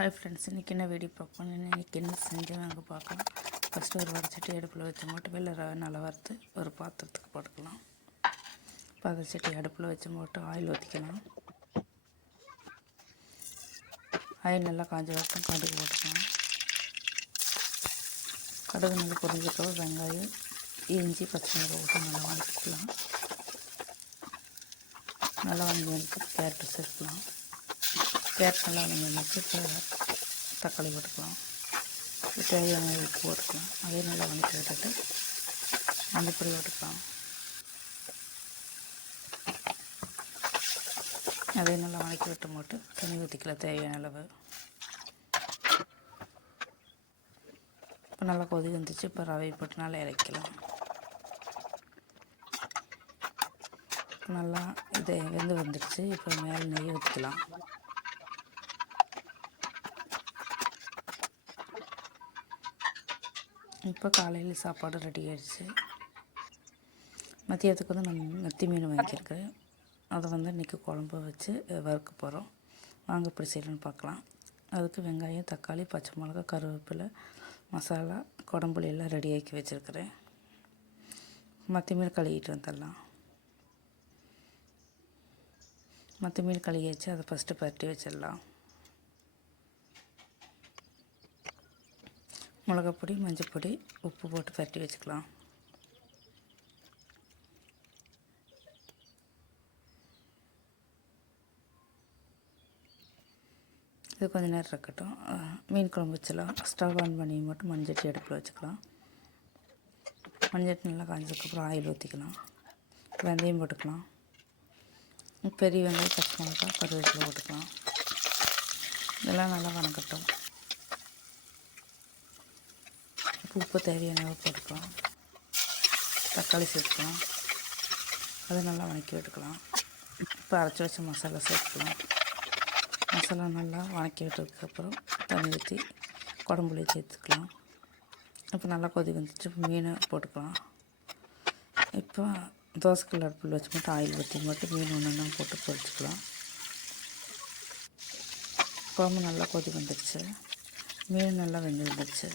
Hi friends, இன்றைக்கி என்ன video பார்ப்போம், இன்றைக்கி என்ன செஞ்சேன் நாங்கள் பார்க்கலாம். ஃபஸ்ட்டு ஒரு வடச்சட்டி அடுப்பில் வச்ச மட்டும் வெள்ளை நல்லா வறுத்து ஒரு பாத்திரத்துக்கு போட்டுக்கலாம். பதச்சட்டி அடுப்பில் வச்ச மட்டும் ஆயில் ஊற்றிக்கலாம். ஆயில் நல்லா காஞ்ச வரைக்கும் கடுகு போட்டுக்கலாம். கடுகு நல்லா பொரிஞ்சப்போ வெங்காயம், இஞ்சி, பச்சை மிளகாய் போட்டு நல்லா வதக்கிக்கலாம். நல்லா வதங்கி கேரட்டு சேர்க்கலாம். கேரட் நல்லா வதங்கி தக்காளி போட்டுக்கலாம். தேவையான உப்பு போட்டுக்கலாம். அதே நல்லா வதக்கி விட்டுட்டு மஞ்சப்பொடி போட்டுக்கலாம். அதே நல்லா வதக்கி விட்டு போட்டு தண்ணி ஊற்றிக்கலாம் தேவையான அளவு. இப்போ நல்லா கொதி வந்துச்சு. இப்போ ரவை போட்டு நல்லா இறக்கலாம். நல்லா இதை வெந்து வந்துடுச்சு. இப்போ மேலே நெய் ஊற்றிக்கலாம். இப்போ காலையில் சாப்பாடு ரெடி ஆகிடுச்சு. மதியத்துக்கு நான் நெத்தி மீன் வாங்கியிருக்கேன். அதை இன்றைக்கி குழம்பு வச்சு வறுக்க போகிறோம். வாங்க இப்படி செய்யணும்னு பார்க்கலாம். அதுக்கு வெங்காயம், தக்காளி, பச்சை மிளகா, கருவேப்பிலை, மசாலா, குடம்புளி எல்லாம் ரெடி ஆக்கி வச்சுருக்கிறேன். மற்ற மீன் கழுவிட்டு வந்துடலாம். மற்ற மீன் கழுவி வச்சு அதை ஃபஸ்ட்டு பரட்டி வச்சிடலாம். மிளகாப்பொடி, மஞ்சப்பொடி, உப்பு போட்டு பரட்டி வச்சுக்கலாம். இது கொஞ்சம் நேரம் இருக்கட்டும். மீன் குழம்பு வச்சிடலாம். ஸ்டவ் ஆன் பண்ணி மட்டும் மண்சட்டி அடுப்பில் வச்சுக்கலாம். மண்சட்டி நல்லா காஞ்சதுக்கப்புறம் ஆயில் ஊற்றிக்கலாம். வெந்தயம் போட்டுக்கலாம். பெரிய வெங்காயம், பச்சை மிளகாய், கருவேப்பிலை போட்டுக்கலாம். இதெல்லாம் நல்லா வதங்கட்டும். உப்பு தேவையான அளவு போட்டுக்கலாம். தக்காளி சேர்த்துக்கலாம். அதை நல்லா வதக்கி விட்டுக்கலாம். இப்போ அரைச்சி வச்ச மசாலா சேர்த்துக்கலாம். மசாலா நல்லா வதக்கி விட்டதுக்கப்புறம் தண்ணி ஊற்றி குடம்புளி சேர்த்துக்கலாம். இப்போ நல்லா கொதி வந்துச்சு. இப்போ மீனை போட்டுக்கலாம். இப்போ தோசைக்கல் அடுப்பில் வச்சு மட்டும் ஆயில் ஊற்றி மட்டும் மீன் ஒன்று போட்டு பொரிச்சிக்கலாம். குழம்பு நல்லா கொதி வந்துடுச்சு. மீன் நல்லா வெந்து வந்துடுச்சு.